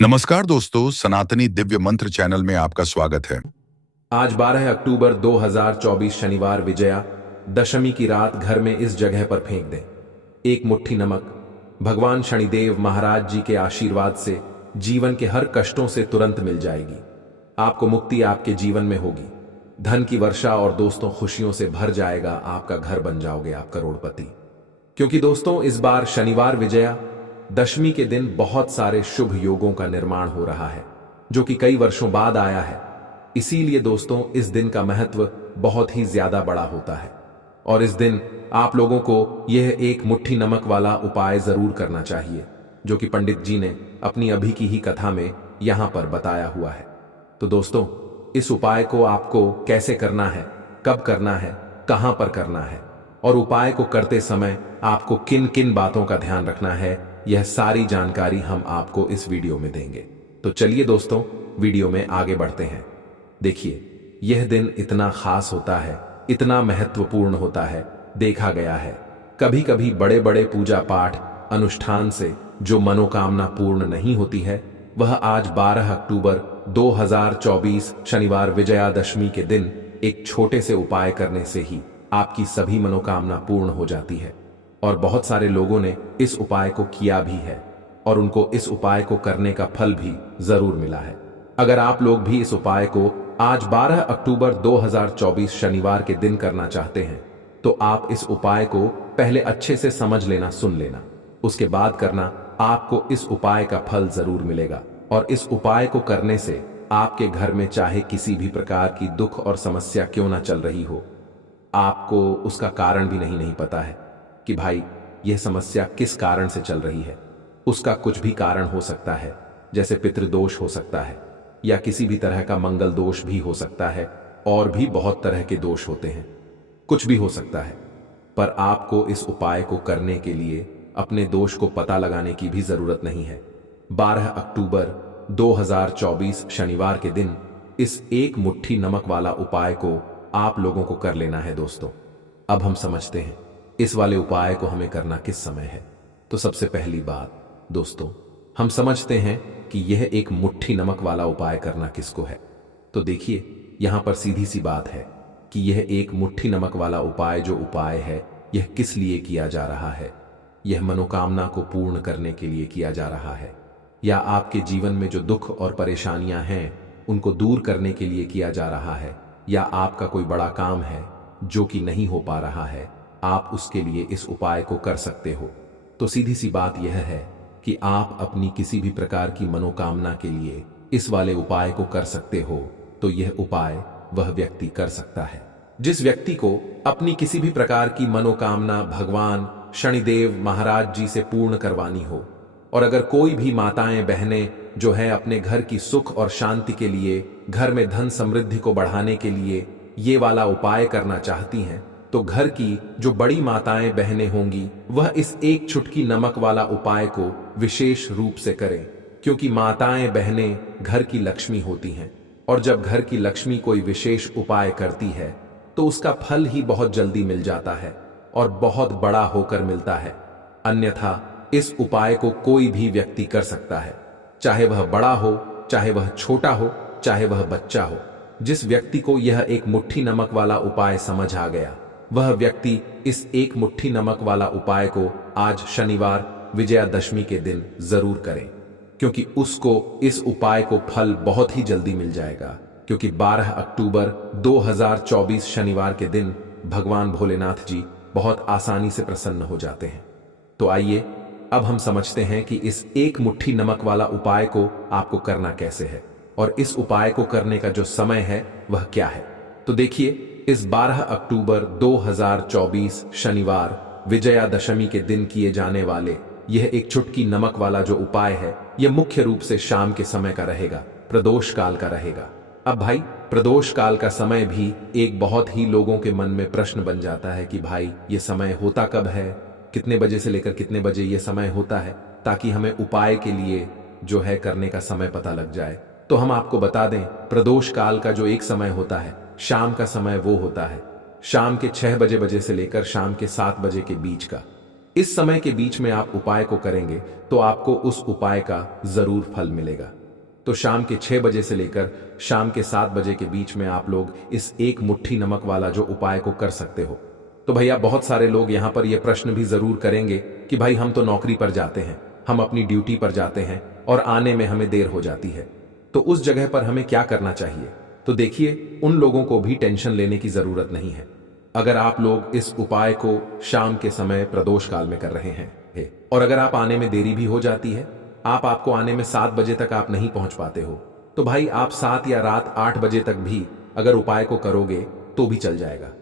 नमस्कार दोस्तों, सनातनी दिव्य मंत्र चैनल में आपका स्वागत है। आज 12 अक्टूबर 2024 शनिवार विजया दशमी की रात घर में इस जगह पर फेंक दें एक मुट्ठी नमक। भगवान शनिदेव महाराज जी के आशीर्वाद से जीवन के हर कष्टों से तुरंत मिल जाएगी। आपको मुक्ति आपके जीवन में होगी, धन की वर्षा और दोस्तों खुशियों से भर जाएगा। आपका घर बन जाओगे आप करोड़पति। क्योंकि दोस्तों इस बार शनिवार विजया दशमी के दिन बहुत सारे शुभ योगों का निर्माण हो रहा है, जो कि कई वर्षों बाद आया है। इसीलिए दोस्तों इस दिन का महत्व बहुत ही ज्यादा बड़ा होता है और इस दिन आप लोगों को यह एक मुट्ठी नमक वाला उपाय जरूर करना चाहिए, जो कि पंडित जी ने अपनी अभी की ही कथा में यहां पर बताया हुआ है। तो दोस्तों इस उपाय को आपको कैसे करना है, कब करना है, कहां पर करना है और उपाय को करते समय आपको किन किन बातों का ध्यान रखना है, यह सारी जानकारी हम आपको इस वीडियो में देंगे। तो चलिए दोस्तों वीडियो में आगे बढ़ते हैं। देखिए यह दिन इतना खास होता है, इतना महत्वपूर्ण होता है। देखा गया है कभी कभी बड़े बड़े पूजा पाठ अनुष्ठान से जो मनोकामना पूर्ण नहीं होती है, वह आज 12 अक्टूबर 2024 शनिवार विजयादशमी के दिन एक छोटे से उपाय करने से ही आपकी सभी मनोकामना पूर्ण हो जाती है। और बहुत सारे लोगों ने इस उपाय को किया भी है और उनको इस उपाय को करने का फल भी जरूर मिला है। अगर आप लोग भी इस उपाय को आज 12 अक्टूबर 2024 शनिवार के दिन करना चाहते हैं, तो आप इस उपाय को पहले अच्छे से समझ लेना, सुन लेना, उसके बाद करना। आपको इस उपाय का फल जरूर मिलेगा और इस उपाय को करने से आपके घर में चाहे किसी भी प्रकार की दुख और समस्या क्यों ना चल रही हो, आपको उसका कारण भी नहीं पता है कि भाई यह समस्या किस कारण से चल रही है। उसका कुछ भी कारण हो सकता है, जैसे पितृदोष हो सकता है या किसी भी तरह का मंगल दोष भी हो सकता है, और भी बहुत तरह के दोष होते हैं, कुछ भी हो सकता है। पर आपको इस उपाय को करने के लिए अपने दोष को पता लगाने की भी जरूरत नहीं है। 12 अक्टूबर 2024 शनिवार के दिन इस एक मुट्ठी नमक वाला उपाय को आप लोगों को कर लेना है दोस्तों। अब हम समझते हैं इस वाले उपाय को हमें करना किस समय है। तो सबसे पहली बात दोस्तों, हम समझते हैं कि यह एक मुट्ठी नमक वाला उपाय करना किसको है। तो देखिए यहां पर सीधी सी बात है कि यह एक मुट्ठी नमक वाला उपाय जो उपाय है, यह किस लिए किया जा रहा है। यह मनोकामना को पूर्ण करने के लिए किया जा रहा है, या आपके जीवन में जो दुख और परेशानियां हैं उनको दूर करने के लिए किया जा रहा है, या आपका कोई बड़ा काम है जो कि नहीं हो पा रहा है, आप उसके लिए इस उपाय को कर सकते हो। तो सीधी सी बात यह है कि आप अपनी किसी भी प्रकार की मनोकामना के लिए इस वाले उपाय को कर सकते हो। तो यह उपाय वह व्यक्ति कर सकता है जिस व्यक्ति को अपनी किसी भी प्रकार की मनोकामना भगवान शनिदेव महाराज जी से पूर्ण करवानी हो। और अगर कोई भी माताएं बहनें जो है अपने घर की सुख और शांति के लिए, घर में धन समृद्धि को बढ़ाने के लिए ये वाला उपाय करना चाहती हैं, तो घर की जो बड़ी माताएं बहनें होंगी वह इस एक चुटकी नमक वाला उपाय को विशेष रूप से करें। क्योंकि माताएं बहनें घर की लक्ष्मी होती हैं, और जब घर की लक्ष्मी कोई विशेष उपाय करती है तो उसका फल ही बहुत जल्दी मिल जाता है और बहुत बड़ा होकर मिलता है। अन्यथा इस उपाय को कोई भी व्यक्ति कर सकता है, चाहे वह बड़ा हो, चाहे वह छोटा हो, चाहे वह बच्चा हो। जिस व्यक्ति को यह एक मुट्ठी नमक वाला उपाय समझ आ गया, वह व्यक्ति इस एक मुट्ठी नमक वाला उपाय को आज शनिवार विजयादशमी के दिन जरूर करें, क्योंकि उसको इस उपाय को फल बहुत ही जल्दी मिल जाएगा। क्योंकि 12 अक्टूबर 2024 शनिवार के दिन भगवान भोलेनाथ जी बहुत आसानी से प्रसन्न हो जाते हैं। तो आइए अब हम समझते हैं कि इस एक मुट्ठी नमक वाला उपाय को आपको करना कैसे है और इस उपाय को करने का जो समय है वह क्या है। तो देखिए इस 12 अक्टूबर 2024 शनिवार विजयादशमी के दिन किए जाने वाले यह एक चुटकी नमक वाला जो उपाय है, यह मुख्य रूप से शाम के समय का रहेगा, प्रदोष काल का रहेगा। अब भाई प्रदोष काल का समय भी एक बहुत ही लोगों के मन में प्रश्न बन जाता है कि भाई ये समय होता कब है, कितने बजे से लेकर कितने बजे ये समय होता है, ताकि हमें उपाय के लिए जो है करने का समय पता लग जाए। तो हम आपको बता दें, प्रदोष काल का जो एक समय होता है, शाम का समय, वो होता है शाम के 6 बजे से लेकर शाम के 7 बजे के बीच का। इस समय के बीच में आप उपाय को करेंगे तो आपको उस उपाय का जरूर फल मिलेगा। तो शाम के 6 बजे से लेकर शाम के 7 बजे के बीच में आप लोग इस एक मुट्ठी नमक वाला जो उपाय को कर सकते हो। तो भैया बहुत सारे लोग यहाँ पर यह प्रश्न भी जरूर करेंगे कि भाई हम तो नौकरी पर जाते हैं, हम अपनी ड्यूटी पर जाते हैं और आने में हमें देर हो जाती है, तो उस जगह पर हमें क्या करना चाहिए। तो देखिए, उन लोगों को भी टेंशन लेने की जरूरत नहीं है। अगर आप लोग इस उपाय को शाम के समय प्रदोष काल में कर रहे हैं और अगर आप आने में देरी भी हो जाती है, आपको आने में 7 बजे तक आप नहीं पहुंच पाते हो, तो भाई आप 7 या रात 8 बजे तक भी अगर उपाय को करोगे तो भी चल जाएगा।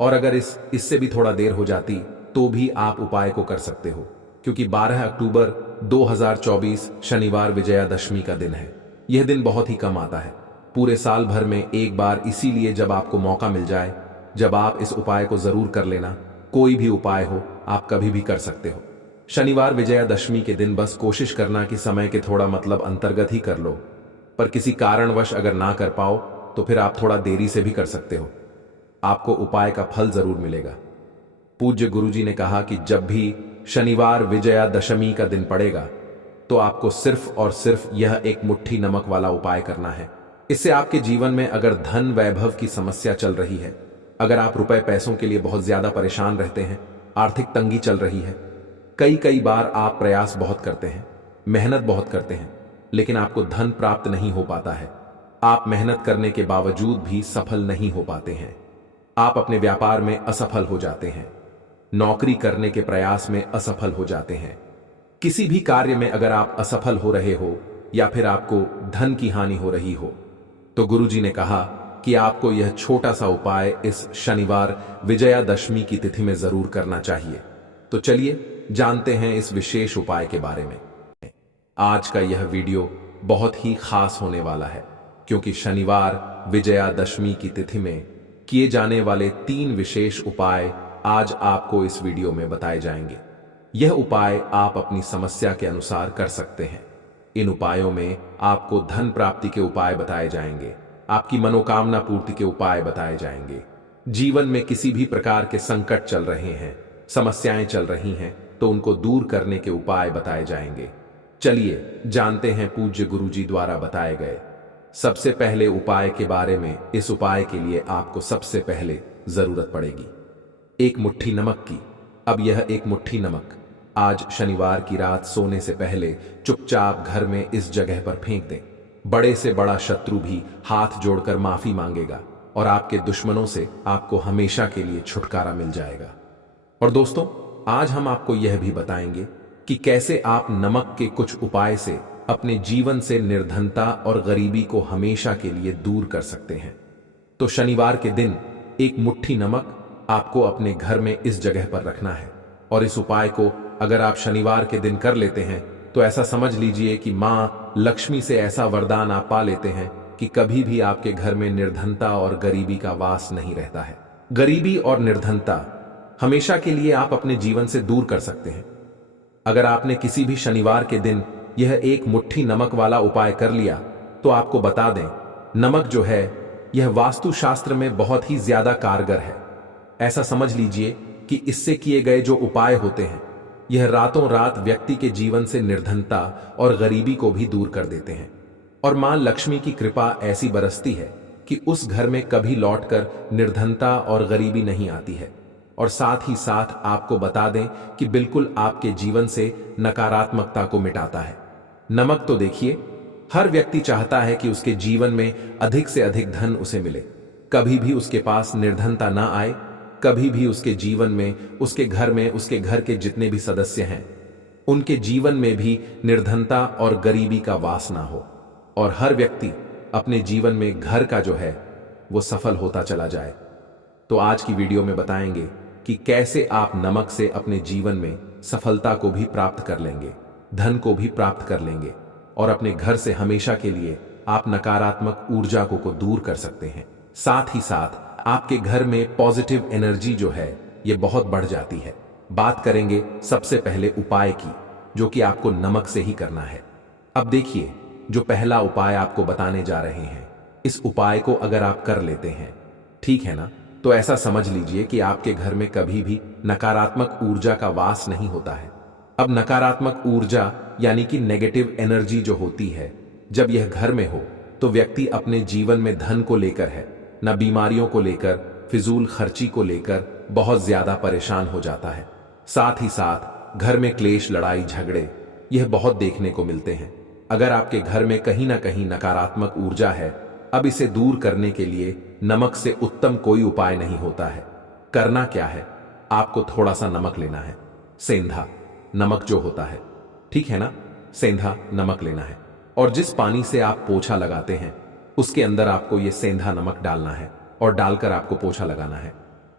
और अगर इससे भी थोड़ा देर हो जाती तो भी आप उपाय को कर सकते हो, क्योंकि 12 अक्टूबर 2024 शनिवार विजयादशमी का दिन है। यह दिन बहुत ही कम आता है, पूरे साल भर में एक बार, इसीलिए जब आपको मौका मिल जाए, जब आप इस उपाय को जरूर कर लेना। कोई भी उपाय हो आप कभी भी कर सकते हो। शनिवार विजयादशमी के दिन बस कोशिश करना कि समय के थोड़ा मतलब अंतर्गत ही कर लो, पर किसी कारणवश अगर ना कर पाओ तो फिर आप थोड़ा देरी से भी कर सकते हो, आपको उपाय का फल जरूर मिलेगा। पूज्य गुरुजी ने कहा कि जब भी शनिवार विजयादशमी का दिन पड़ेगा तो आपको सिर्फ और सिर्फ यह एक मुट्ठी नमक वाला उपाय करना है। इससे आपके जीवन में अगर धन वैभव की समस्या चल रही है, अगर आप रुपए पैसों के लिए बहुत ज्यादा परेशान रहते हैं, आर्थिक तंगी चल रही है, कई बार आप प्रयास बहुत करते हैं, मेहनत बहुत करते हैं, लेकिन आपको धन प्राप्त नहीं हो पाता है, आप मेहनत करने के बावजूद भी सफल नहीं हो पाते हैं, आप अपने व्यापार में असफल हो जाते हैं, नौकरी करने के प्रयास में असफल हो जाते हैं, किसी भी कार्य में अगर आप असफल हो रहे हो या फिर आपको धन की हानि हो रही हो, तो गुरुजी ने कहा कि आपको यह छोटा सा उपाय इस शनिवार विजयादशमी की तिथि में जरूर करना चाहिए। तो चलिए जानते हैं इस विशेष उपाय के बारे में। आज का यह वीडियो बहुत ही खास होने वाला है, क्योंकि शनिवार विजयादशमी की तिथि में किए जाने वाले 3 विशेष उपाय आज आपको इस वीडियो में बताए जाएंगे। यह उपाय आप अपनी समस्या के अनुसार कर सकते हैं। इन उपायों में आपको धन प्राप्ति के उपाय बताए जाएंगे, आपकी मनोकामना पूर्ति के उपाय बताए जाएंगे, जीवन में किसी भी प्रकार के संकट चल रहे हैं, समस्याएं चल रही हैं, तो उनको दूर करने के उपाय बताए जाएंगे। चलिए जानते हैं पूज्य गुरुजी द्वारा बताए गए सबसे पहले उपाय के बारे में। इस उपाय के लिए आपको सबसे पहले जरूरत पड़ेगी एक मुट्ठी नमक की। अब यह एक मुट्ठी नमक आज शनिवार की रात सोने से पहले चुपचाप घर में इस जगह पर फेंक दें। बड़े से बड़ा शत्रु भी हाथ जोड़कर माफी मांगेगा और आपके दुश्मनों से आपको हमेशा के लिए छुटकारा मिल जाएगा। और दोस्तों, आज हम आपको यह भी बताएंगे कि कैसे आप नमक के कुछ उपाय से अपने जीवन से निर्धनता और गरीबी को हमेशा के लिए दूर कर सकते हैं। तो शनिवार के दिन एक मुट्ठी नमक आपको अपने घर में इस जगह पर रखना है, और इस उपाय को अगर आप शनिवार के दिन कर लेते हैं तो ऐसा समझ लीजिए कि मां लक्ष्मी से ऐसा वरदान आप पा लेते हैं कि कभी भी आपके घर में निर्धनता और गरीबी का वास नहीं रहता है। गरीबी और निर्धनता हमेशा के लिए आप अपने जीवन से दूर कर सकते हैं। अगर आपने किसी भी शनिवार के दिन यह एक मुट्ठी नमक वाला उपाय कर लिया तो आपको बता दें, नमक जो है यह वास्तुशास्त्र में बहुत ही ज्यादा कारगर है। ऐसा समझ लीजिए कि इससे किए गए जो उपाय होते हैं यह रातों रात व्यक्ति के जीवन से निर्धनता और गरीबी को भी दूर कर देते हैं, और मां लक्ष्मी की कृपा ऐसी बरसती है कि उस घर में कभी लौटकर निर्धनता और गरीबी नहीं आती है। और साथ ही साथ आपको बता दें कि बिल्कुल आपके जीवन से नकारात्मकता को मिटाता है। नमक तो देखिए, हर व्यक्ति चाहता है कि उसके जीवन में अधिक से अधिक धन उसे मिले, कभी भी उसके पास निर्धनता ना आए, कभी भी उसके जीवन में, उसके घर में, उसके घर के जितने भी सदस्य हैं उनके जीवन में भी निर्धनता और गरीबी का वास ना हो, और हर व्यक्ति अपने जीवन में घर का जो है वो सफल होता चला जाए। तो आज की वीडियो में बताएंगे कि कैसे आप नमक से अपने जीवन में सफलता को भी प्राप्त कर लेंगे, धन को भी प्राप्त कर लेंगे, और अपने घर से हमेशा के लिए आप नकारात्मक ऊर्जा को दूर कर सकते हैं। साथ ही साथ आपके घर में पॉजिटिव एनर्जी जो है ये बहुत बढ़ जाती है। बात करेंगे सबसे पहले उपाय की, जो कि आपको नमक से ही करना है। अब देखिए, जो पहला उपाय आपको बताने जा रहे हैं, इस उपाय को अगर आप कर लेते हैं, ठीक है ना, तो ऐसा समझ लीजिए कि आपके घर में कभी भी नकारात्मक ऊर्जा का वास नहीं होता है। अब नकारात्मक ऊर्जा यानी कि नेगेटिव एनर्जी जो होती है, जब यह घर में हो तो व्यक्ति अपने जीवन में धन को लेकर है, न बीमारियों को लेकर, फिजूल खर्ची को लेकर बहुत ज्यादा परेशान हो जाता है। साथ ही साथ घर में क्लेश, लड़ाई झगड़े यह बहुत देखने को मिलते हैं। अगर आपके घर में कहीं ना कहीं नकारात्मक ऊर्जा है, अब इसे दूर करने के लिए नमक से उत्तम कोई उपाय नहीं होता है। करना क्या है, आपको थोड़ा सा नमक लेना है, सेंधा नमक जो होता है, ठीक है ना, सेंधा नमक लेना है और जिस पानी से आप पोछा लगाते हैं उसके अंदर आपको यह सेंधा नमक डालना है और डालकर आपको पोछा लगाना है।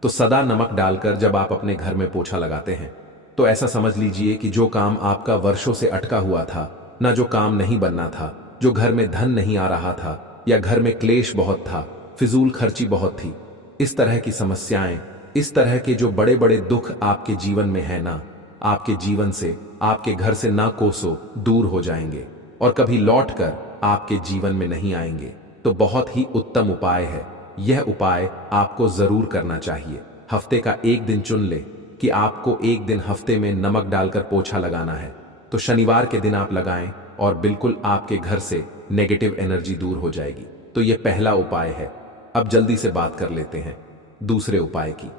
तो सदा नमक डालकर जब आप अपने घर में पोछा लगाते हैं तो ऐसा समझ लीजिए कि जो काम आपका वर्षों से अटका हुआ था, ना जो काम नहीं बनना था, जो घर में धन नहीं आ रहा था या घर में क्लेश बहुत था, फिजूल खर्ची बहुत थी, इस तरह की समस्याएं, इस तरह के जो बड़े बड़े दुख आपके जीवन में है ना, आपके जीवन से, आपके घर से ना कोसों दूर हो जाएंगे और कभी लौटकर आपके जीवन में नहीं आएंगे। तो बहुत ही उत्तम उपाय है। यह उपाय आपको जरूर करना चाहिए। हफ्ते का एक दिन चुन ले कि आपको एक दिन हफ्ते में नमक डालकर पोछा लगाना है, तो शनिवार के दिन आप लगाएं और बिल्कुल आपके घर से नेगेटिव एनर्जी दूर हो जाएगी। तो यह पहला उपाय है। अब जल्दी से बात कर लेते हैं दूसरे उपाय की।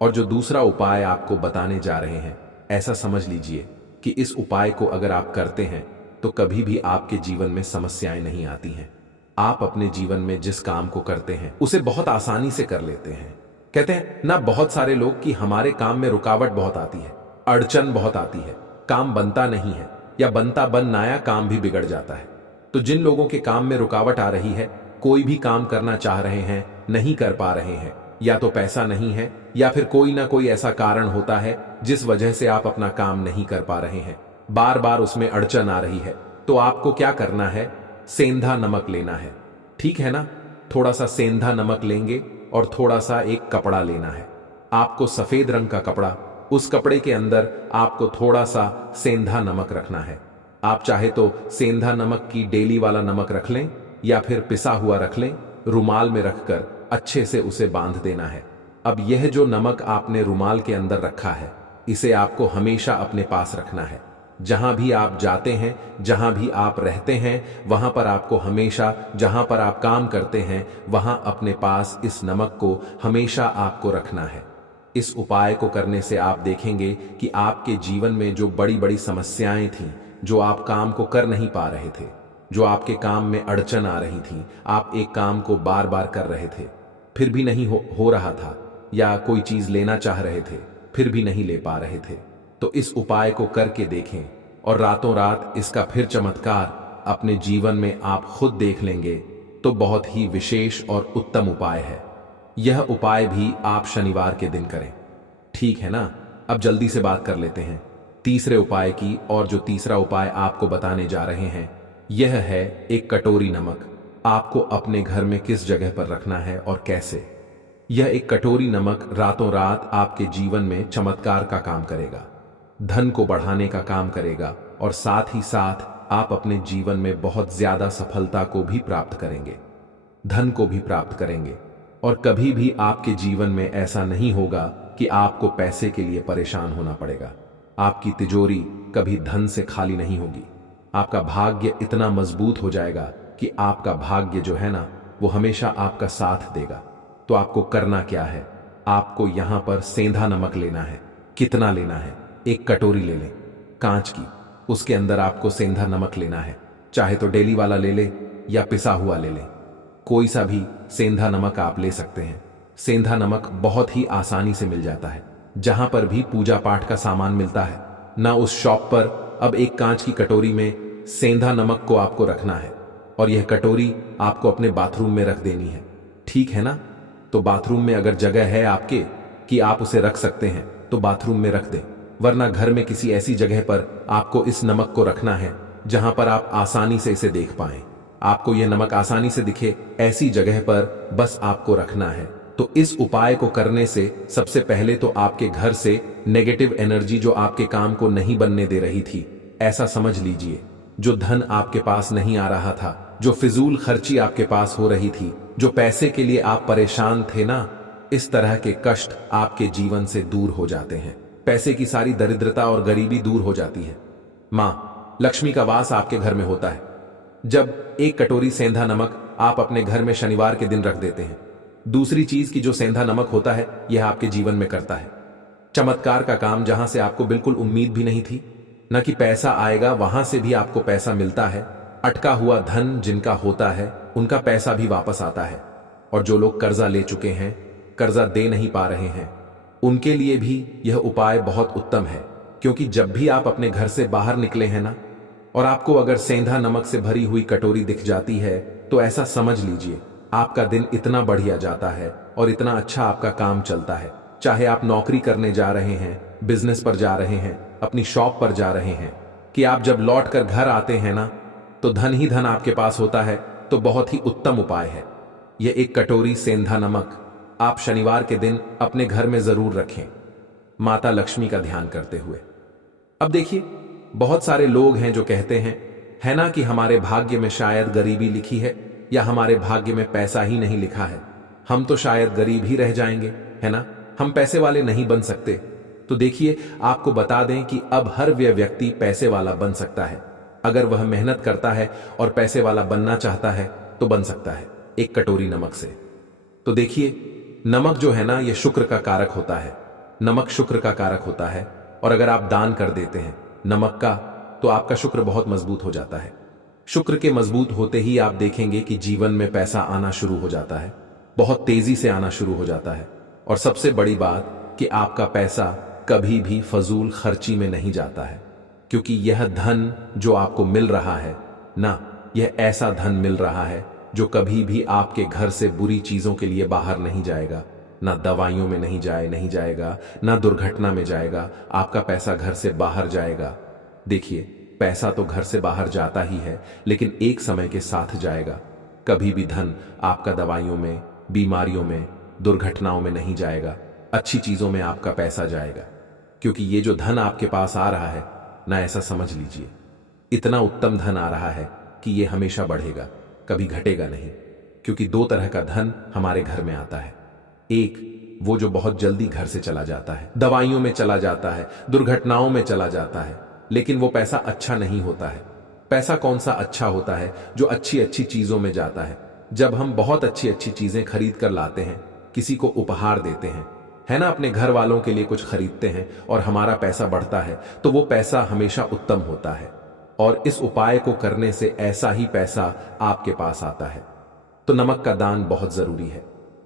और जो दूसरा उपाय आपको बताने जा रहे हैं, ऐसा समझ लीजिए कि इस उपाय को अगर आप करते हैं तो कभी भी आपके जीवन में समस्याएं नहीं आती हैं। आप अपने जीवन में जिस काम को करते हैं उसे बहुत आसानी से कर लेते हैं। कहते हैं ना बहुत सारे लोग कि हमारे काम में रुकावट बहुत आती है, अड़चन बहुत आती है, काम बनता नहीं है या बनता बन नया काम भी बिगड़ जाता है। तो जिन लोगों के काम में रुकावट आ रही है, कोई भी काम करना चाह रहे हैं, नहीं कर पा रहे हैं, या तो पैसा नहीं है या फिर कोई ना कोई ऐसा कारण होता है जिस वजह से आप अपना काम नहीं कर पा रहे हैं, बार बार उसमें अड़चन आ रही है, तो आपको क्या करना है, सेंधा नमक लेना है। ठीक है ना, थोड़ा सा सेंधा नमक लेंगे और थोड़ा सा एक कपड़ा लेना है। आपको सफेद रंग का कपड़ा, उस कपड़े के अंदर आपको थोड़ा सा सेंधा नमक रखना है। आप चाहे तो सेंधा नमक की डेली वाला नमक रख लें या फिर पिसा हुआ रख लें, रुमाल में रखकर अच्छे से उसे बांध देना है। अब यह जो नमक आपने रुमाल के अंदर रखा है, इसे आपको हमेशा अपने पास रखना है। जहां भी आप जाते हैं, जहां भी आप रहते हैं, वहां पर आपको हमेशा, जहां पर आप काम करते हैं, वहां अपने पास इस नमक को हमेशा आपको रखना है। इस उपाय को करने से आप देखेंगे कि आपके जीवन में जो बड़ी बड़ी समस्याएं थीं, जो आप काम को कर नहीं पा रहे थे, जो आपके काम में अड़चन आ रही थी, आप एक काम को बार बार कर रहे थे, फिर भी नहीं हो रहा था, या कोई चीज लेना चाह रहे थे, फिर भी नहीं ले पा रहे थे, तो इस उपाय को करके देखें और रातों रात इसका फिर चमत्कार अपने जीवन में आप खुद देख लेंगे। तो बहुत ही विशेष और उत्तम उपाय है। यह उपाय भी आप शनिवार के दिन करें, ठीक है ना। अब जल्दी से बात कर लेते हैं तीसरे उपाय की। और जो तीसरा उपाय आपको बताने जा रहे हैं, यह है एक कटोरी नमक। आपको अपने घर में किस जगह पर रखना है और कैसे। यह एक कटोरी नमक रातों रात आपके जीवन में चमत्कार का काम करेगा, धन को बढ़ाने का काम करेगा और साथ ही साथ आप अपने जीवन में बहुत ज्यादा सफलता को भी प्राप्त करेंगे, धन को भी प्राप्त करेंगे। और कभी भी आपके जीवन में ऐसा नहीं होगा कि आपको पैसे के लिए परेशान होना पड़ेगा। आपकी तिजोरी कभी धन से खाली नहीं होगी। आपका भाग्य इतना मजबूत हो जाएगा कि आपका भाग्य जो है ना, वो हमेशा आपका साथ देगा। तो आपको करना क्या है, आपको यहां पर सेंधा नमक लेना है। कितना लेना है, एक कटोरी ले लें कांच की, उसके अंदर आपको सेंधा नमक लेना है। चाहे तो डेली वाला ले ले या पिसा हुआ ले लें, कोई सा भी सेंधा नमक आप ले सकते हैं। सेंधा नमक बहुत ही आसानी से मिल जाता है, जहां पर भी पूजा पाठ का सामान मिलता है ना, उस शॉप पर। अब एक कांच की कटोरी में सेंधा नमक को आपको रखना है और यह कटोरी आपको अपने बाथरूम में रख देनी है, ठीक है ना। तो बाथरूम में अगर जगह है आपके कि आप उसे रख सकते हैं तो बाथरूम में रख दें, वरना घर में किसी ऐसी जगह पर आपको इस नमक को रखना है जहां पर आप आसानी से इसे देख पाएं। आपको यह नमक आसानी से दिखे, ऐसी जगह पर बस आपको रखना है। तो इस उपाय को करने से सबसे पहले तो आपके घर से नेगेटिव एनर्जी जो आपके काम को नहीं बनने दे रही थी, ऐसा समझ लीजिए, जो धन आपके पास नहीं आ रहा था, जो फिजूल खर्ची आपके पास हो रही थी, जो पैसे के लिए आप परेशान थे ना, इस तरह के कष्ट आपके जीवन से दूर हो जाते हैं। पैसे की सारी दरिद्रता और गरीबी दूर हो जाती है। मां लक्ष्मी का वास आपके घर में होता है। जब एक कटोरी सेंधा नमक आप अपने घर में शनिवार के दिन रख देते हैं, दूसरी चीज की जो सेंधा नमक होता है यह आपके जीवन में करता है चमत्कार का काम। जहां से आपको बिल्कुल उम्मीद भी नहीं थी न कि पैसा आएगा, वहां से भी आपको पैसा मिलता है। अटका हुआ धन जिनका होता है उनका पैसा भी वापस आता है। और जो लोग कर्जा ले चुके हैं, कर्जा दे नहीं पा रहे हैं, उनके लिए भी यह उपाय बहुत उत्तम है। क्योंकि जब भी आप अपने घर से बाहर निकले हैं ना, और आपको अगर सेंधा नमक से भरी हुई कटोरी दिख जाती है, तो ऐसा समझ लीजिए आपका दिन इतना बढ़िया जाता है और इतना अच्छा आपका काम चलता है। चाहे आप नौकरी करने जा रहे हैं, बिजनेस पर जा रहे हैं, अपनी शॉप पर जा रहे हैं, कि आप जब लौट कर घर आते हैं ना, तो धन ही धन आपके पास होता है। तो बहुत ही उत्तम उपाय है यह एक कटोरी सेंधा नमक आप शनिवार के दिन अपने घर में जरूर रखें, माता लक्ष्मी का ध्यान करते हुए। अब देखिए, बहुत सारे लोग हैं जो कहते हैं, है ना, कि हमारे भाग्य में शायद गरीबी लिखी है या हमारे भाग्य में पैसा ही नहीं लिखा है, हम तो शायद गरीब ही रह जाएंगे, है ना, हम पैसे वाले नहीं बन सकते। तो देखिए, आपको बता दें कि अब हर व्यक्ति पैसे वाला बन सकता है। अगर वह मेहनत करता है और पैसे वाला बनना चाहता है तो बन सकता है, एक कटोरी नमक से। तो देखिए, नमक जो है ना, यह शुक्र का कारक होता है। नमक शुक्र का कारक होता है, और अगर आप दान कर देते हैं नमक का, तो आपका शुक्र बहुत मजबूत हो जाता है। शुक्र के मजबूत होते ही आप देखेंगे कि जीवन में पैसा आना शुरू हो जाता है, बहुत तेजी से आना शुरू हो जाता है। और सबसे बड़ी बात कि आपका पैसा कभी भी फजूल खर्ची में नहीं जाता है, क्योंकि यह धन जो आपको मिल रहा है ना, यह ऐसा धन मिल रहा है जो कभी भी आपके घर से बुरी चीजों के लिए बाहर नहीं जाएगा, ना दवाइयों में नहीं जाएगा, ना दुर्घटना में जाएगा। आपका पैसा घर से बाहर जाएगा। देखिए, पैसा तो घर से बाहर जाता ही है, लेकिन एक समय के साथ जाएगा। कभी भी धन आपका दवाइयों में, बीमारियों में, दुर्घटनाओं में नहीं जाएगा। अच्छी चीजों में आपका पैसा जाएगा, क्योंकि ये जो धन आपके पास आ रहा है ना, ऐसा समझ लीजिए इतना उत्तम धन आ रहा है कि ये हमेशा बढ़ेगा, कभी घटेगा नहीं। क्योंकि दो तरह का धन हमारे घर में आता है। एक वो जो बहुत जल्दी घर से चला जाता है, दवाइयों में चला जाता है, दुर्घटनाओं में चला जाता है, लेकिन वो पैसा अच्छा नहीं होता है। पैसा कौन सा अच्छा होता है? जो अच्छी अच्छी चीजों में जाता है। जब हम बहुत अच्छी अच्छी चीजें खरीद कर लाते हैं, किसी को उपहार देते हैं, है ना, अपने घर वालों के लिए कुछ खरीदते हैं और हमारा पैसा बढ़ता है, तो वो पैसा हमेशा उत्तम होता है। और इस उपाय को करने से ऐसा ही पैसा आपके पास आता है। तो नमक का दान बहुत जरूरी है।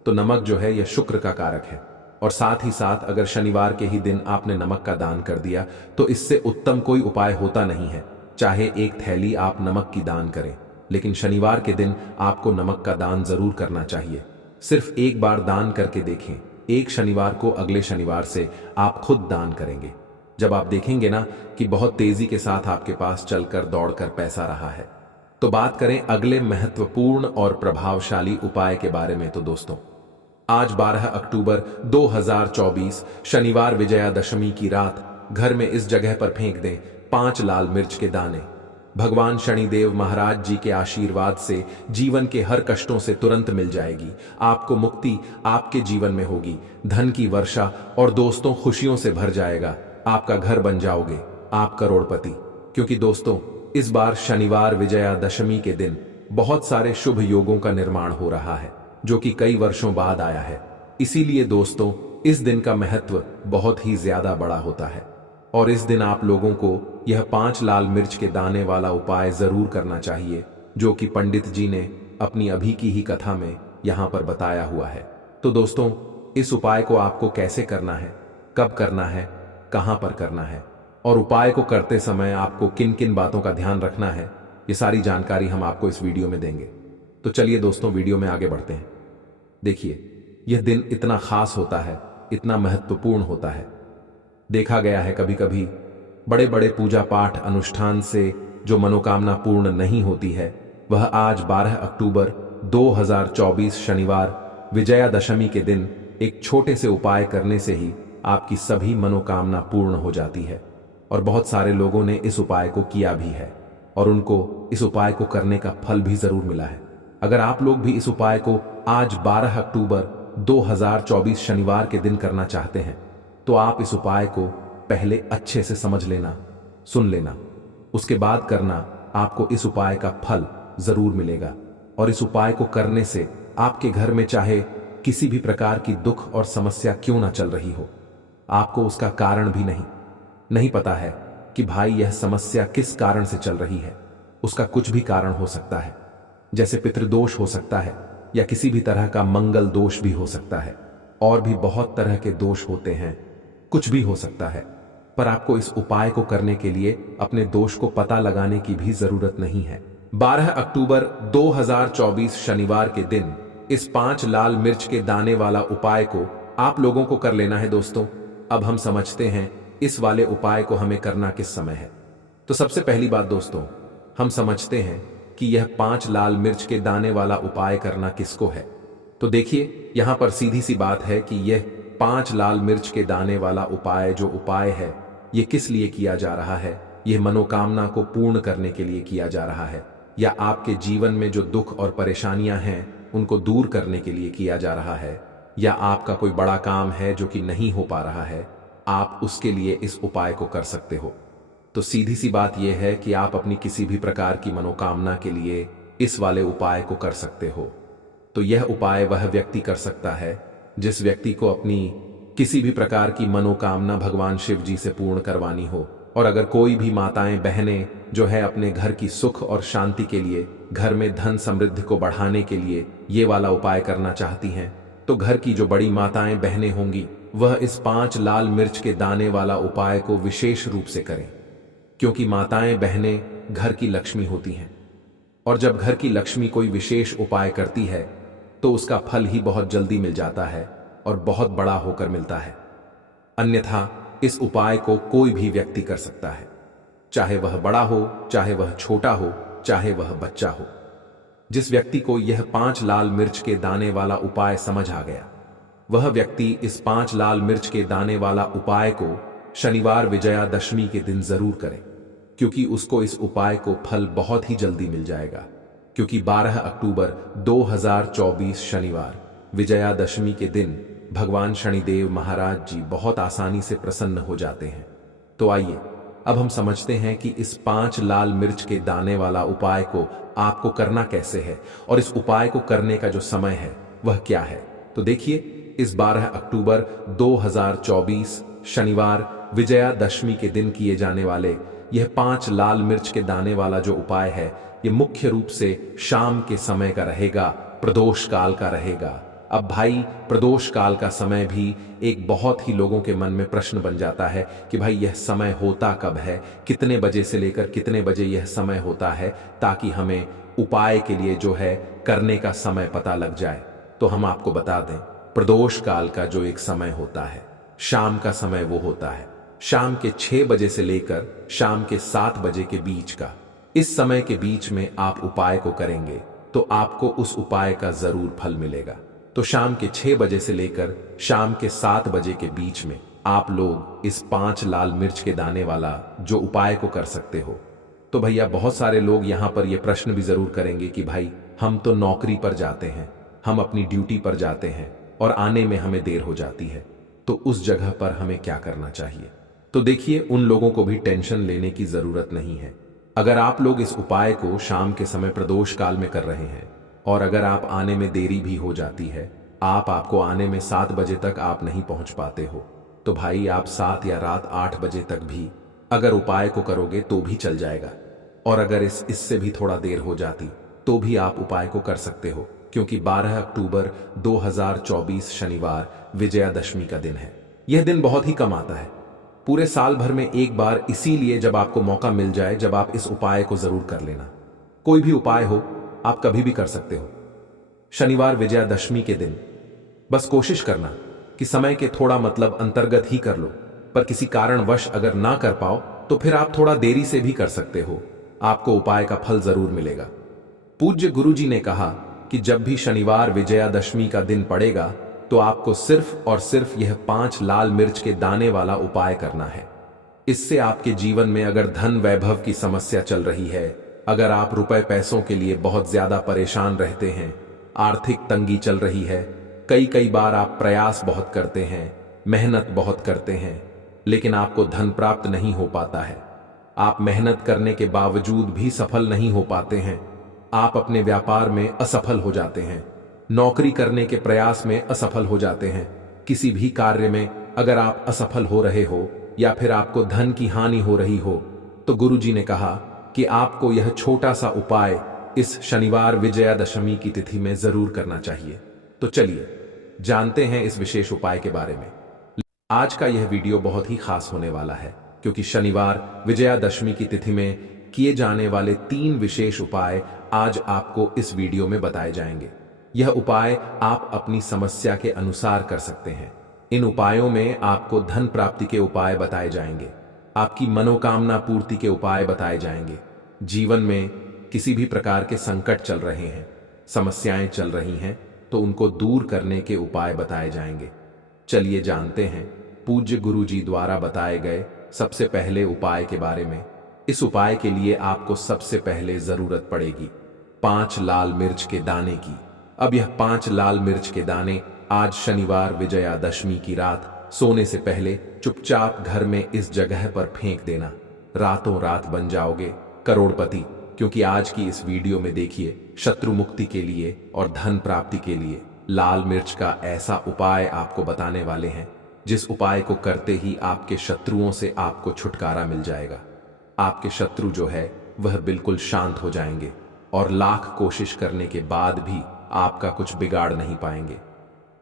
तो नमक जो है यह शुक्र का कारक है, और साथ ही साथ अगर शनिवार के ही दिन आपने नमक का दान कर दिया, तो इससे उत्तम कोई उपाय होता नहीं है। चाहे एक थैली आप नमक की दान करें, लेकिन शनिवार के दिन आपको नमक का दान जरूर करना चाहिए। सिर्फ एक बार दान करके देखें, एक शनिवार को, अगले शनिवार से आप खुद दान करेंगे। जब आप देखेंगे ना कि बहुत तेजी के साथ आपके पास चलकर दौड़कर पैसा रहा है। तो बात करें अगले महत्वपूर्ण और प्रभावशाली उपाय के बारे में। तो दोस्तों, आज 12 अक्टूबर 2024 शनिवार विजयादशमी की रात घर में इस जगह पर फेंक दें 5 लाल मिर्च के दाने। भगवान शनिदेव महाराज जी के आशीर्वाद से जीवन के हर कष्टों से तुरंत मिल जाएगी। आपको मुक्ति आपके जीवन में होगी, धन की वर्षा, और दोस्तों खुशियों से भर जाएगा। आपका घर बन जाओगे, आप करोड़पति। क्योंकि दोस्तों, इस बार शनिवार विजयादशमी के दिन बहुत सारे शुभ योगों का निर्माण हो रहा है, जो कि कई वर्षों बाद आया है। इसीलिए दोस्तों, इस दिन का महत्व बहुत ही ज्यादा बड़ा होता है, और इस दिन आप लोगों को यह 5 लाल मिर्च के दाने वाला उपाय जरूर करना चाहिए, जो कि पंडित जी ने अपनी अभी की ही कथा में यहां पर बताया हुआ है। तो दोस्तों, इस उपाय को आपको कैसे करना है, कब करना है, कहां पर करना है, और उपाय को करते समय आपको किन किन बातों का ध्यान रखना है, ये सारी जानकारी हम आपको इस वीडियो में देंगे। तो चलिए दोस्तों, वीडियो में आगे बढ़ते हैं। देखिए, यह दिन इतना खास होता है, इतना महत्वपूर्ण होता है। देखा गया है कभी कभी बड़े बड़े पूजा पाठ अनुष्ठान से जो मनोकामना पूर्ण नहीं होती है, वह आज 12 अक्टूबर 2024 शनिवार विजयादशमी के दिन एक छोटे से उपाय करने से ही आपकी सभी मनोकामना पूर्ण हो जाती है। और बहुत सारे लोगों ने इस उपाय को किया भी है, और उनको इस उपाय को करने का फल भी जरूर मिला है। अगर आप लोग भी इस उपाय को आज 12 अक्टूबर 2024 शनिवार के दिन करना चाहते हैं तो आप इस उपाय को पहले अच्छे से समझ लेना, सुन लेना, उसके बाद करना। आपको इस उपाय का फल जरूर मिलेगा और इस उपाय को करने से आपके घर में चाहे किसी भी प्रकार की दुख और समस्या क्यों ना चल रही हो, आपको उसका कारण भी नहीं पता है कि भाई यह समस्या किस कारण से चल रही है। उसका कुछ भी कारण हो सकता है, जैसे पितृदोष हो सकता है या किसी भी तरह का मंगल दोष भी हो सकता है, और भी बहुत तरह के दोष होते हैं, कुछ भी हो सकता है। पर आपको इस उपाय को करने के लिए अपने दोष को पता लगाने की भी जरूरत नहीं है। 12 अक्टूबर 2024 शनिवार के दिन इस 5 लाल मिर्च के दाने वाला उपाय को आप लोगों को कर लेना है दोस्तों। अब हम समझते हैं इस वाले उपाय को हमें करना किस समय है। तो सबसे पहली बात दोस्तों, हम समझते हैं कि यह 5 लाल मिर्च के दाने वाला उपाय करना किसको है। तो देखिए, यहां पर सीधी सी बात है कि यह 5 लाल मिर्च के दाने वाला उपाय जो उपाय है, यह किस लिए किया जा रहा है। यह मनोकामना को पूर्ण करने के लिए किया जा रहा है, या आपके जीवन में जो दुख और परेशानियां हैं उनको दूर करने के लिए किया जा रहा है, या आपका कोई बड़ा काम है जो कि नहीं हो पा रहा है, आप उसके लिए इस उपाय को कर सकते हो। तो सीधी सी बात यह है कि आप अपनी किसी भी प्रकार की मनोकामना के लिए इस वाले उपाय को कर सकते हो। तो यह उपाय वह व्यक्ति कर सकता है जिस व्यक्ति को अपनी किसी भी प्रकार की मनोकामना भगवान शिव जी से पूर्ण करवानी हो। और अगर कोई भी माताएं बहनें जो है अपने घर की सुख और शांति के लिए, घर में धन समृद्धि को बढ़ाने के लिए ये वाला उपाय करना चाहती हैं, तो घर की जो बड़ी माताएं बहनें होंगी वह इस 5 लाल मिर्च के दाने वाला उपाय को विशेष रूप से करें, क्योंकि माताएं बहनें घर की लक्ष्मी होती हैं, और जब घर की लक्ष्मी कोई विशेष उपाय करती है तो उसका फल ही बहुत जल्दी मिल जाता है और बहुत बड़ा होकर मिलता है। अन्यथा इस उपाय को कोई भी व्यक्ति कर सकता है, चाहे वह बड़ा हो, चाहे वह छोटा हो, चाहे वह बच्चा हो। जिस व्यक्ति को यह 5 लाल मिर्च के दाने वाला उपाय समझ आ गया, वह व्यक्ति इस 5 लाल मिर्च के दाने वाला उपाय को शनिवार विजयादशमी के दिन जरूर करे, क्योंकि उसको इस उपाय को फल बहुत ही जल्दी मिल जाएगा। क्योंकि 12 अक्टूबर 2024 शनिवार विजयादशमी के दिन भगवान शनिदेव महाराज जी बहुत आसानी से प्रसन्न हो जाते हैं। तो आइए अब हम समझते हैं कि इस 5 लाल मिर्च के दाने वाला उपाय को आपको करना कैसे है, और इस उपाय को करने का जो समय है वह क्या है। तो देखिए, इस 12 अक्टूबर 2024 शनिवार विजयादशमी के दिन किए जाने वाले यह 5 लाल मिर्च के दाने वाला जो उपाय है, यह मुख्य रूप से शाम के समय का रहेगा, प्रदोष काल का रहेगा। अब भाई, प्रदोष काल का समय भी एक बहुत ही लोगों के मन में प्रश्न बन जाता है कि भाई यह समय होता कब है, कितने बजे से लेकर कितने बजे यह समय होता है, ताकि हमें उपाय के लिए जो है करने का समय पता लग जाए। तो हम आपको बता दें, प्रदोष काल का जो एक समय होता है, शाम का समय वो होता है शाम के 6 बजे से लेकर शाम के 7 बजे के बीच का। इस समय के बीच में आप उपाय को करेंगे तो आपको उस उपाय का जरूर फल मिलेगा। तो शाम के 6 बजे से लेकर शाम के 7 बजे के बीच में आप लोग इस 5 लाल मिर्च के दाने वाला जो उपाय को कर सकते हो। तो भैया, बहुत सारे लोग यहाँ पर ये प्रश्न भी जरूर करेंगे कि भाई हम तो नौकरी पर जाते हैं, हम अपनी ड्यूटी पर जाते हैं और आने में हमें देर हो जाती है, तो उस जगह पर हमें क्या करना चाहिए। तो देखिए, उन लोगों को भी टेंशन लेने की जरूरत नहीं है। अगर आप लोग इस उपाय को शाम के समय प्रदोष काल में कर रहे हैं, और अगर आप आने में देरी भी हो जाती है, आपको आने में 7 बजे तक आप नहीं पहुंच पाते हो, तो भाई आप 7 या रात 8 बजे तक भी अगर उपाय को करोगे तो भी चल जाएगा। और अगर इससे भी थोड़ा देर हो जाती तो भी आप उपाय को कर सकते हो, क्योंकि 12 अक्टूबर 2024 शनिवार विजयादशमी का दिन है। यह दिन बहुत ही कम आता है, पूरे साल भर में एक बार, इसीलिए जब आपको मौका मिल जाए, जब आप इस उपाय को जरूर कर लेना। कोई भी उपाय हो, आप कभी भी कर सकते हो। शनिवार विजयादशमी के दिन बस कोशिश करना कि समय के थोड़ा अंतर्गत ही कर लो, पर किसी कारणवश अगर ना कर पाओ तो फिर आप थोड़ा देरी से भी कर सकते हो, आपको उपाय का फल जरूर मिलेगा। पूज्य गुरुजी ने कहा कि जब भी शनिवार विजयादशमी का दिन पड़ेगा तो आपको सिर्फ और सिर्फ यह 5 लाल मिर्च के दाने वाला उपाय करना है। इससे आपके जीवन में अगर धन वैभव की समस्या चल रही है, अगर आप रुपए पैसों के लिए बहुत ज्यादा परेशान रहते हैं, आर्थिक तंगी चल रही है, कई कई बार आप प्रयास बहुत करते हैं, मेहनत बहुत करते हैं, लेकिन आपको धन प्राप्त नहीं हो पाता है। आप मेहनत करने के बावजूद भी सफल नहीं हो पाते हैं। आप अपने व्यापार में असफल हो जाते हैं, नौकरी करने के प्रयास में असफल हो जाते हैं। किसी भी कार्य में अगर आप असफल हो रहे हो या फिर आपको धन की हानि हो रही हो, तो गुरुजी ने कहा कि आपको यह छोटा सा उपाय इस शनिवार विजयादशमी की तिथि में जरूर करना चाहिए। तो चलिए जानते हैं इस विशेष उपाय के बारे में। आज का यह वीडियो बहुत ही खास होने वाला है, क्योंकि शनिवार विजयादशमी की तिथि में किए जाने वाले 3 विशेष उपाय आज आपको इस वीडियो में बताए जाएंगे। यह उपाय आप अपनी समस्या के अनुसार कर सकते हैं। इन उपायों में आपको धन प्राप्ति के उपाय बताए जाएंगे, आपकी मनोकामना पूर्ति के उपाय बताए जाएंगे। जीवन में किसी भी प्रकार के संकट चल रहे हैं, समस्याएं चल रही हैं, तो उनको दूर करने के उपाय बताए जाएंगे। चलिए जानते हैं पूज्य गुरुजी द्वारा बताए गए सबसे पहले उपाय के बारे में। इस उपाय के लिए आपको सबसे पहले जरूरत पड़ेगी 5 लाल मिर्च के दाने की। अब यह 5 लाल मिर्च के दाने आज शनिवार विजयादशमी की रात सोने से पहले चुपचाप घर में इस जगह पर फेंक देना। रातों रात बन जाओगे करोड़पति, क्योंकि आज की इस वीडियो में देखिए शत्रु मुक्ति के लिए और धन प्राप्ति के लिए लाल मिर्च का ऐसा उपाय आपको बताने वाले हैं, जिस उपाय को करते ही आपके शत्रुओं से आपको छुटकारा मिल जाएगा। आपके शत्रु जो है वह बिल्कुल शांत हो जाएंगे और लाख कोशिश करने के बाद भी आपका कुछ बिगाड़ नहीं पाएंगे।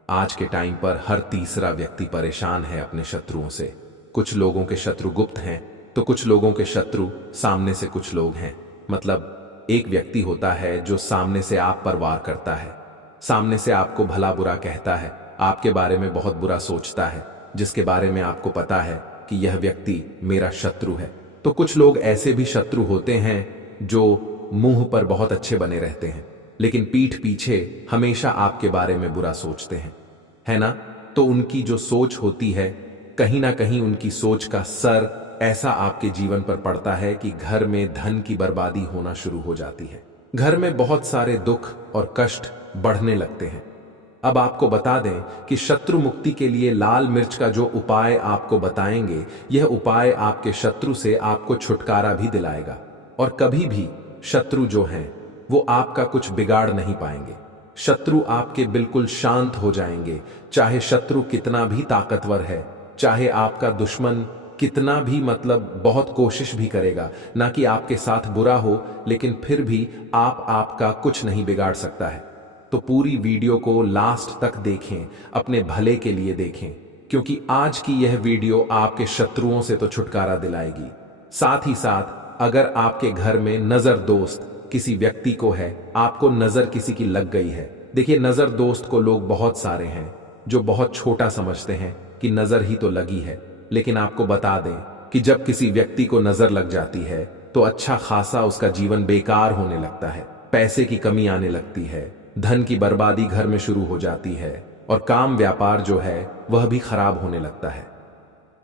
आज के टाइम पर हर तीसरा व्यक्ति परेशान है अपने शत्रुओं से। कुछ लोगों के शत्रु गुप्त हैं, तो कुछ लोगों के शत्रु सामने से कुछ लोग हैं। मतलब एक व्यक्ति होता है जो सामने से आप पर वार करता है, सामने से आपको भला बुरा कहता है, आपके बारे में बहुत बुरा सोचता है, जिसके बारे में आपको पता है कि यह व्यक्ति मेरा शत्रु है। तो कुछ लोग ऐसे भी शत्रु होते हैं जो मुंह पर बहुत अच्छे बने रहते हैं, लेकिन पीठ पीछे हमेशा आपके बारे में बुरा सोचते हैं, है ना? तो उनकी जो सोच होती है, कहीं ना कहीं उनकी सोच का सर ऐसा आपके जीवन पर पड़ता है कि घर में धन की बर्बादी होना शुरू हो जाती है। घर में बहुत सारे दुख और कष्ट बढ़ने लगते हैं। अब आपको बता दें कि शत्रु मुक्ति के लिए लाल मिर्च का जो उपाय आपको बताएंगे, यह उपाय आपके शत्रु से आपको छुटकारा भी दिलाएगा और कभी भी शत्रु जो हैं वो आपका कुछ बिगाड़ नहीं पाएंगे। शत्रु आपके बिल्कुल शांत हो जाएंगे। चाहे शत्रु कितना भी ताकतवर है, चाहे आपका दुश्मन कितना भी बहुत कोशिश भी करेगा ना कि आपके साथ बुरा हो, लेकिन फिर भी आपका कुछ नहीं बिगाड़ सकता है। तो पूरी वीडियो को लास्ट तक देखें, अपने भले के लिए देखें, क्योंकि आज की यह वीडियो आपके शत्रुओं से तो छुटकारा दिलाएगी, साथ ही साथ अगर आपके घर में नजर दोस्त किसी व्यक्ति को है, आपको नजर किसी की लग गई है। देखिए, नजर दोस्त को लोग बहुत सारे हैं जो बहुत छोटा समझते हैं कि नजर ही तो लगी है, लेकिन आपको बता दें कि जब किसी व्यक्ति को नजर लग जाती है तो अच्छा खासा उसका जीवन बेकार होने लगता है, पैसे की कमी आने लगती है, धन की बर्बादी घर में शुरू हो जाती है और काम व्यापार जो है वह भी खराब होने लगता है।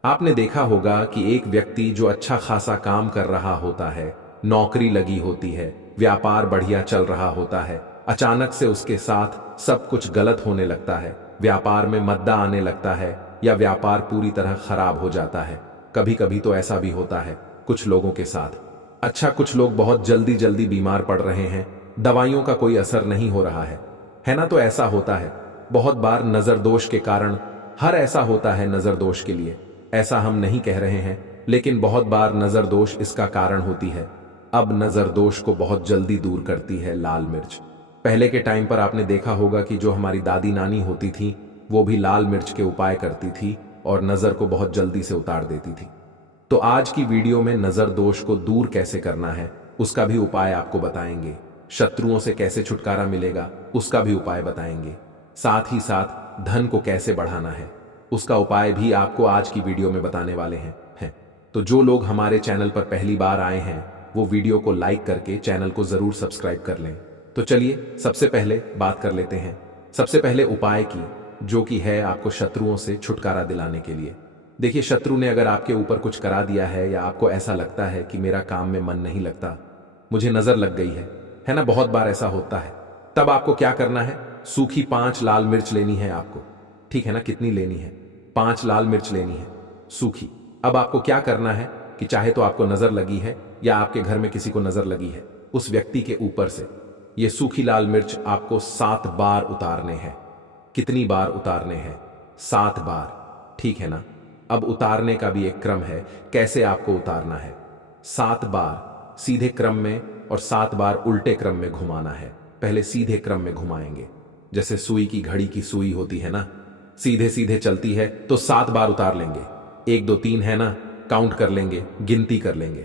आपने देखा होगा कि एक व्यक्ति जो अच्छा खासा काम कर रहा होता है, नौकरी लगी होती है, व्यापार बढ़िया चल रहा होता है, अचानक से उसके साथ सब कुछ गलत होने लगता है, व्यापार में मद्दा आने लगता है या व्यापार पूरी तरह खराब हो जाता है। कभी कभी तो ऐसा भी होता है कुछ लोगों के साथ। अच्छा, कुछ लोग बहुत जल्दी जल्दी बीमार पड़ रहे हैं, दवाइयों का कोई असर नहीं हो रहा है ना? तो ऐसा होता है बहुत बार नजर दोष के कारण। हर ऐसा होता है नजर दोष के लिए, ऐसा हम नहीं कह रहे हैं, लेकिन बहुत बार नजर दोष इसका कारण होती है। अब नजर दोष को बहुत जल्दी दूर करती है लाल मिर्च। पहले के टाइम पर आपने देखा होगा कि जो हमारी दादी नानी होती थी वो भी लाल मिर्च के उपाय करती थी और नजर को बहुत जल्दी से उतार देती थी। तो आज की वीडियो में नजर दोष को दूर कैसे करना है उसका भी उपाय आपको बताएंगे, शत्रुओं से कैसे छुटकारा मिलेगा उसका भी उपाय बताएंगे, साथ ही साथ धन को कैसे बढ़ाना है उसका उपाय भी आपको आज की वीडियो में बताने वाले हैं। तो जो लोग हमारे चैनल पर पहली बार आए हैं वो वीडियो को लाइक करके चैनल को जरूर सब्सक्राइब कर लें। तो चलिए सबसे पहले बात कर लेते हैं सबसे पहले उपाय की, जो कि है आपको शत्रुओं से छुटकारा दिलाने के लिए। देखिए, शत्रु ने अगर आपके ऊपर कुछ करा दिया है या आपको ऐसा लगता है कि मेरा काम में मन नहीं लगता, मुझे नजर लग गई है ना? बहुत बार ऐसा होता है। तब आपको क्या करना है? सूखी 5 लाल मिर्च लेनी है आपको। ठीक है ना, कितनी लेनी है? 5 लाल मिर्च लेनी है सूखी। अब आपको क्या करना है कि चाहे तो आपको नजर लगी है या आपके घर में किसी को नजर लगी है, उस व्यक्ति के ऊपर से ये सूखी लाल मिर्च आपको 7 बार उतारने हैं। कितनी बार उतारने हैं? 7 बार। ठीक है ना। अब उतारने का भी एक क्रम है, कैसे आपको उतारना है। 7 बार सीधे क्रम में और 7 बार उल्टे क्रम में घुमाना है। पहले सीधे क्रम में घुमाएंगे, जैसे सुई की घड़ी की सुई होती है ना, सीधे सीधे चलती है तो 7 बार उतार लेंगे। 1 2 3 है ना, काउंट कर लेंगे, गिनती कर लेंगे।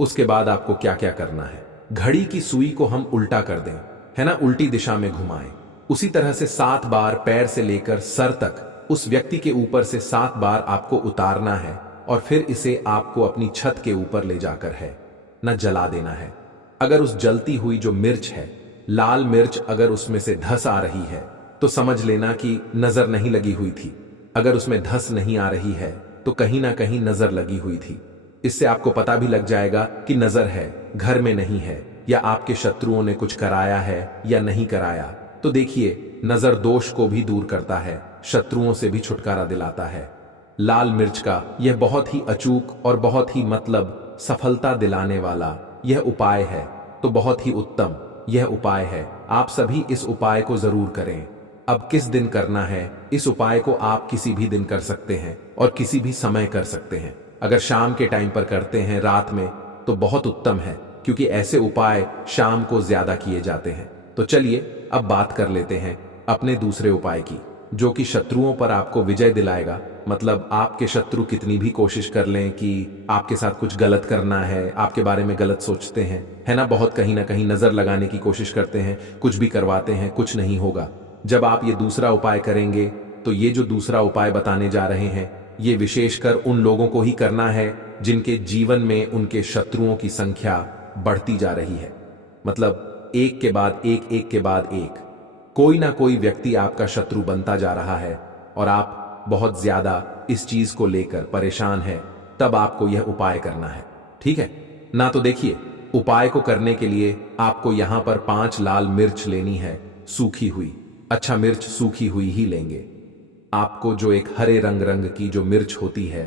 उसके बाद आपको क्या क्या करना है, घड़ी की सुई को हम उल्टा कर दें, है ना, उल्टी दिशा में घुमाएं। उसी तरह से 7 बार पैर से लेकर सर तक उस व्यक्ति के ऊपर से 7 बार आपको उतारना है और फिर इसे आपको अपनी छत के ऊपर ले जाकर है ना जला देना है। अगर उस जलती हुई जो मिर्च है, लाल मिर्च, अगर उसमें से धस आ रही है तो समझ लेना कि नजर नहीं लगी हुई थी। अगर उसमें धस नहीं आ रही है तो कहीं ना कहीं नजर लगी हुई थी। इससे आपको पता भी लग जाएगा कि नजर है, घर में नहीं है, या आपके शत्रुओं ने कुछ कराया है या नहीं कराया। तो देखिए, नजर दोष को भी दूर करता है, शत्रुओं से भी छुटकारा दिलाता है। लाल मिर्च का यह बहुत ही अचूक और बहुत ही मतलब सफलता दिलाने वाला यह उपाय है, तो बहुत ही उत्तम यह उपाय है। आप सभी इस उपाय को जरूर करें। अब किस दिन करना है, इस उपाय को आप किसी भी दिन कर सकते हैं और किसी भी समय कर सकते हैं। अगर शाम के टाइम पर करते हैं, रात में, तो बहुत उत्तम है, क्योंकि ऐसे उपाय शाम को ज्यादा किए जाते हैं। तो चलिए अब बात कर लेते हैं अपने दूसरे उपाय की, जो कि शत्रुओं पर आपको विजय दिलाएगा। मतलब आपके शत्रु कितनी भी कोशिश कर लें कि आपके साथ कुछ गलत करना है, आपके बारे में गलत सोचते हैं, है ना, बहुत कहीं ना कहीं नजर लगाने की कोशिश करते हैं, कुछ भी करवाते हैं, कुछ नहीं होगा। जब आप ये दूसरा उपाय करेंगे तो ये जो दूसरा उपाय बताने जा रहे हैं, ये विशेषकर उन लोगों को ही करना है जिनके जीवन में उनके शत्रुओं की संख्या बढ़ती जा रही है। मतलब एक के बाद एक, एक के बाद एक, कोई ना कोई व्यक्ति आपका शत्रु बनता जा रहा है और आप बहुत ज्यादा इस चीज को लेकर परेशान है। तब आपको यह उपाय करना है। ठीक है ना। तो देखिए, उपाय को करने के लिए आपको यहां पर 5 लाल मिर्च लेनी है सूखी हुई। अच्छा, मिर्च सूखी हुई ही लेंगे। आपको जो एक हरे रंग की जो मिर्च होती है,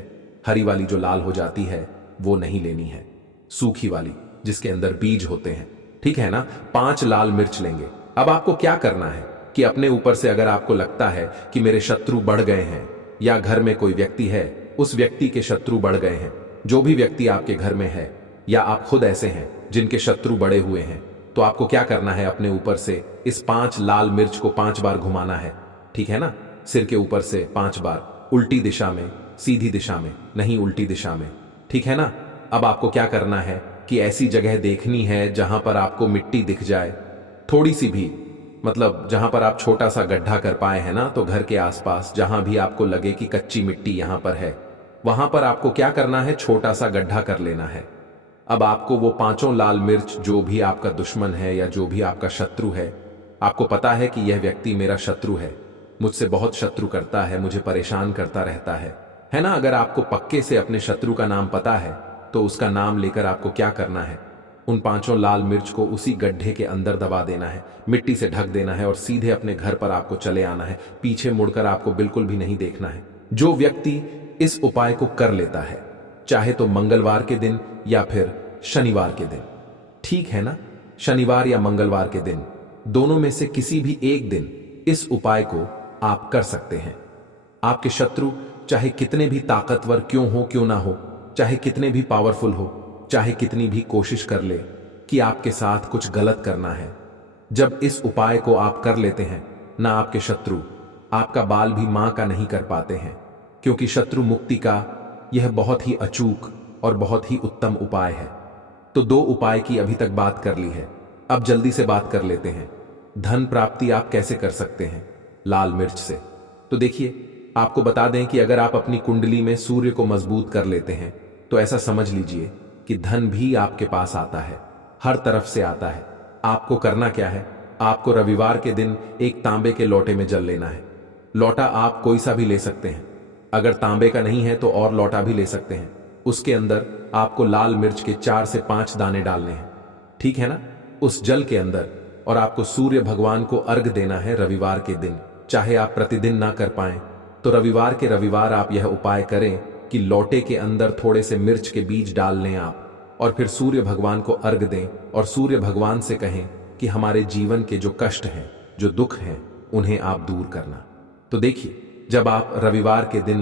हरी वाली जो लाल हो जाती है, वो नहीं लेनी है, सूखी वाली जिसके अंदर बीज होते हैं। ठीक है ना। 5 लाल मिर्च लेंगे। अब आपको क्या करना है कि अपने ऊपर से अगर आपको लगता है कि मेरे शत्रु बढ़ गए हैं, या घर में कोई व्यक्ति है, उस व्यक्ति के शत्रु बढ़ गए हैं, जो भी व्यक्ति आपके घर में है, या आप खुद ऐसे हैं जिनके शत्रु बढ़े हुए हैं, तो आपको क्या करना है, अपने ऊपर से इस 5 लाल मिर्च को 5 बार घुमाना है। ठीक है ना। सिर के ऊपर से 5 बार, उल्टी दिशा में, सीधी दिशा में नहीं, उल्टी दिशा में। ठीक है ना। अब आपको क्या करना है कि ऐसी जगह देखनी है जहां पर आपको मिट्टी दिख जाए, थोड़ी सी भी, मतलब जहां पर आप छोटा सा गड्ढा कर पाए हैं ना, तो घर के आसपास जहां भी आपको लगे कि कच्ची मिट्टी यहां पर है, वहां पर आपको क्या करना है, छोटा सा गड्ढा कर लेना है। अब आपको वो 5 लाल मिर्च, जो भी आपका दुश्मन है या जो भी आपका शत्रु है, आपको पता है कि यह व्यक्ति मेरा शत्रु है, मुझसे बहुत शत्रु करता है, मुझे परेशान करता रहता है ना। अगर आपको पक्के से अपने शत्रु का नाम पता है तो उसका नाम लेकर आपको क्या करना है, उन 5 लाल मिर्च को उसी गड्ढे के अंदर दबा देना है, मिट्टी से ढक देना है और सीधे अपने घर पर आपको चले आना है। पीछे मुड़कर आपको बिल्कुल भी नहीं देखना है। जो व्यक्ति इस उपाय को कर लेता है, चाहे तो मंगलवार के दिन या फिर शनिवार के दिन, ठीक है ना, शनिवार या मंगलवार के दिन, दोनों में से किसी भी एक दिन इस उपाय को आप कर सकते हैं। आपके शत्रु चाहे कितने भी ताकतवर क्यों ना हो, चाहे कितने भी पावरफुल हो, चाहे कितनी भी कोशिश कर ले कि आपके साथ कुछ गलत करना है, जब इस उपाय को आप कर लेते हैं ना, आपके शत्रु आपका बाल भी मां का नहीं कर पाते हैं, क्योंकि शत्रु मुक्ति का यह बहुत ही अचूक और बहुत ही उत्तम उपाय है। तो 2 उपाय की अभी तक बात कर ली है, अब जल्दी से बात कर लेते हैं धन प्राप्ति आप कैसे कर सकते हैं लाल मिर्च से। तो देखिए, आपको बता दें कि अगर आप अपनी कुंडली में सूर्य को मजबूत कर लेते हैं तो ऐसा समझ लीजिए कि धन भी आपके पास आता है, हर तरफ से आता है। आपको करना क्या है, आपको रविवार के दिन एक तांबे के लोटे में जल लेना है। लोटा आप कोई सा भी ले सकते हैं, अगर तांबे का नहीं है तो और लोटा भी ले सकते हैं। उसके अंदर आपको लाल मिर्च के 4 से 5 दाने डालने हैं, ठीक है ना। उस जल के अंदर और आपको सूर्य भगवान को अर्घ देना है रविवार के दिन। चाहे आप प्रतिदिन ना कर पाएं तो रविवार के रविवार आप यह उपाय करें कि लोटे के अंदर थोड़े से मिर्च के बीज डाल लें आप, और फिर सूर्य भगवान को अर्घ दें और सूर्य भगवान से कहें कि हमारे जीवन के जो कष्ट हैं, जो दुख हैं, उन्हें आप दूर करना। तो देखिए, जब आप रविवार के दिन